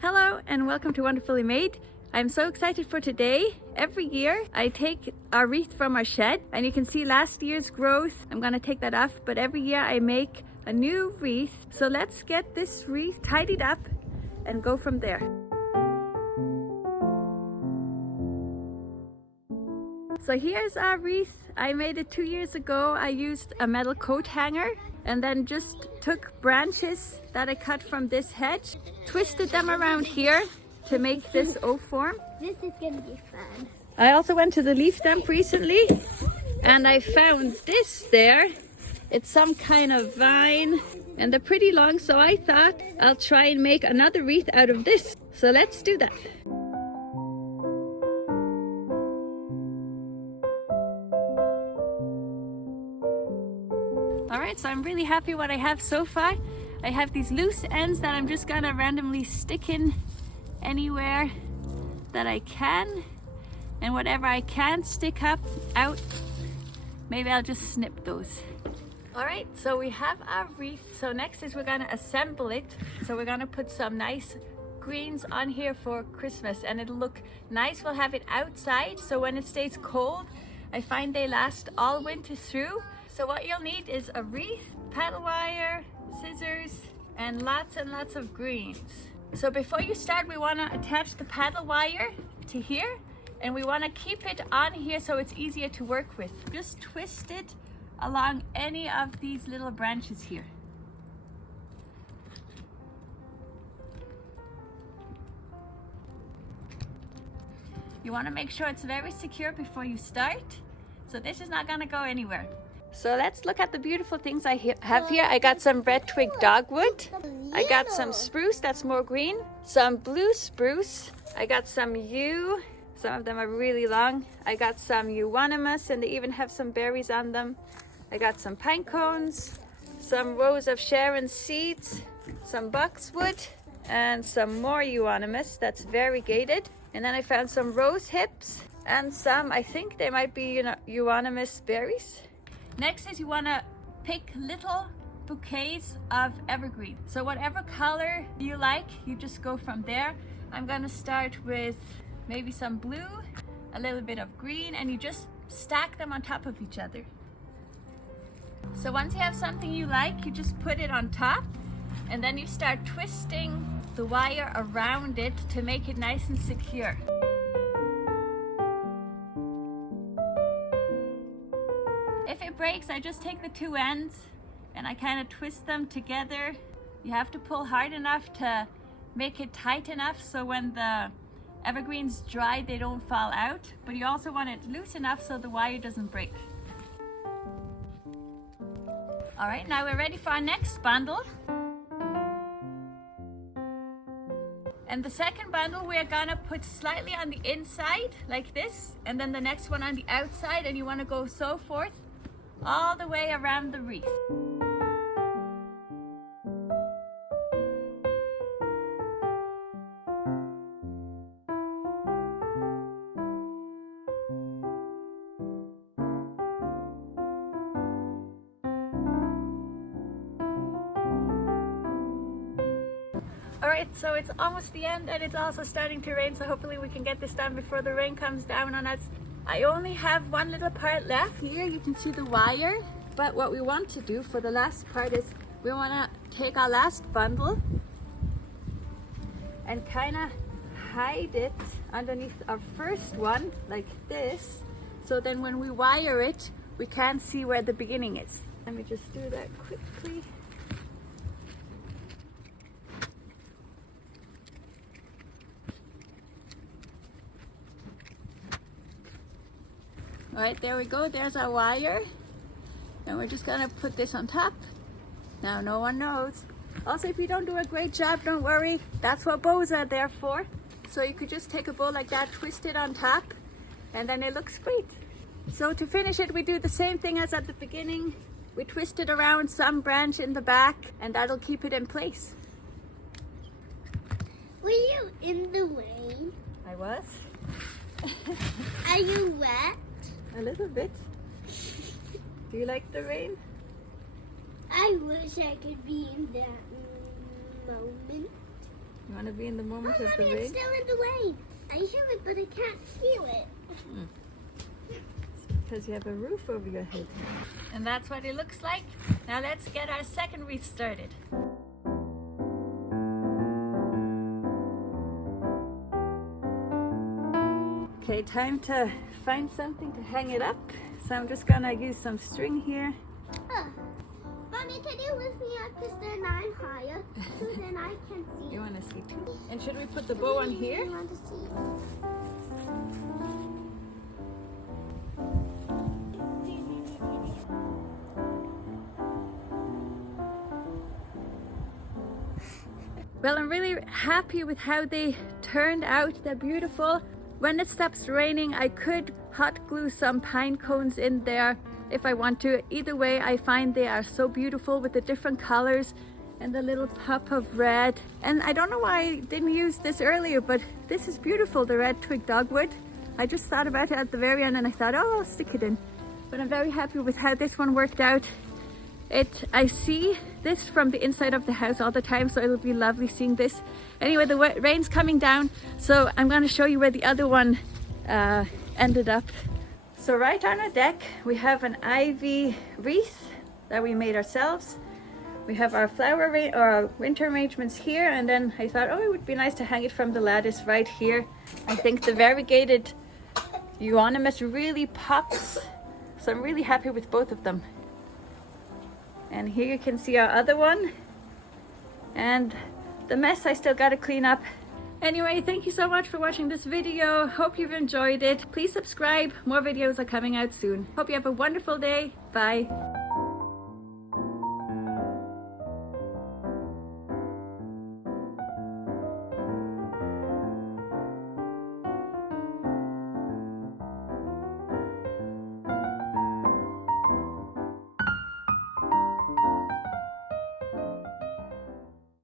Hello and welcome to Wonderfully Made. I'm so excited for today. Every year I take our wreath from our shed and you can see last year's growth. I'm gonna take that off, but every year I make a new wreath. So let's get this wreath tidied up and go from there. So here's our wreath. I made it 2 years ago. I used a metal coat hanger and then just took branches that I cut from this hedge, twisted them around here to make this O form. This is gonna be fun. I also went to the leaf dump recently and I found this there. It's some kind of vine and they're pretty long, so I thought I'll try and make another wreath out of this. So let's do that. Alright, so I'm really happy what I have so far. I have these loose ends that I'm just gonna randomly stick in anywhere that I can, and whatever I can't stick up out, maybe I'll just snip those. Alright, so we have our wreath. So next is we're gonna assemble it. So we're gonna put some nice greens on here for Christmas and it'll look nice. We'll have it outside so when it stays cold, I find they last all winter through. So what you'll need is a wreath, paddle wire, scissors, and lots of greens. So before you start, we want to attach the paddle wire to here, and we want to keep it on here so it's easier to work with. Just twist it along any of these little branches here. You want to make sure it's very secure before you start. So this is not going to go anywhere. So let's look at the beautiful things I have here. I got some red twig dogwood. I got some spruce that's more green. Some blue spruce. I got some yew. Some of them are really long. I got some euonymus and they even have some berries on them. I got some pine cones. Some rows of Sharon seeds. Some boxwood. And some more euonymus that's variegated. And then I found some rose hips. And some, I think they might be euonymus berries. Next is you want to pick little bouquets of evergreen. So whatever color you like, you just go from there. I'm going to start with maybe some blue, a little bit of green, and you just stack them on top of each other. So once you have something you like, you just put it on top and then you start twisting the wire around it to make it nice and secure. If it breaks, I just take the two ends and I kind of twist them together. You have to pull hard enough to make it tight enough so when the evergreens dry, they don't fall out. But you also want it loose enough so the wire doesn't break. All right, now we're ready for our next bundle. And the second bundle we're gonna put slightly on the inside like this, and then the next one on the outside, and you wanna go so forth all the way around the wreath. Alright, so it's almost the end and it's also starting to rain, so hopefully we can get this done before the rain comes down on us. I only have one little part left. Here you can see the wire, but what we want to do for the last part is we want to take our last bundle and kind of hide it underneath our first one like this, so then when we wire it we can't see where the beginning is. Let me just do that quickly. All right, there we go. There's our wire. And we're just gonna put this on top. Now no one knows. Also, if you don't do a great job, don't worry. That's what bows are there for. So you could just take a bow like that, twist it on top, and then it looks great. So to finish it, we do the same thing as at the beginning. We twist it around some branch in the back, and that'll keep it in place. Were you in the rain? I was. Are you wet? A little bit. Do you like the rain? I wish I could be in that moment. You want to be in the moment Oh, of the Mommy, rain? it's still in the rain. I hear it, but I can't feel it. Because you have a roof over your head. And that's what it looks like. Now let's get our second wreath started. Okay, time to find something to hang it up. So I'm just gonna use some string here. Mommy, can you lift me up because then I'm higher, so then I can see. You wanna see too? And should we put the bow on here? I want to see. Well, I'm really happy with how they turned out. They're beautiful. When it stops raining, I could hot glue some pine cones in there if I want to. Either way, I find they are so beautiful with the different colors and the little pop of red. And I don't know why I didn't use this earlier, but this is beautiful, the red twig dogwood. I just thought about it at the very end and I thought, oh, I'll stick it in. But I'm very happy with how this one worked out. I see this from the inside of the house all the time, so it'll be lovely seeing this. Anyway, the rain's coming down, so I'm going to show you where the other one ended up. So right on our deck, we have an ivy wreath that we made ourselves. We have our our winter arrangements here, and then I thought, oh, it would be nice to hang it from the lattice right here. I think the variegated euonymus really pops, so I'm really happy with both of them. And here you can see our other one. And the mess I still got to clean up. Anyway, thank you so much for watching this video. Hope you've enjoyed it. Please subscribe. More videos are coming out soon. Hope you have a wonderful day. Bye.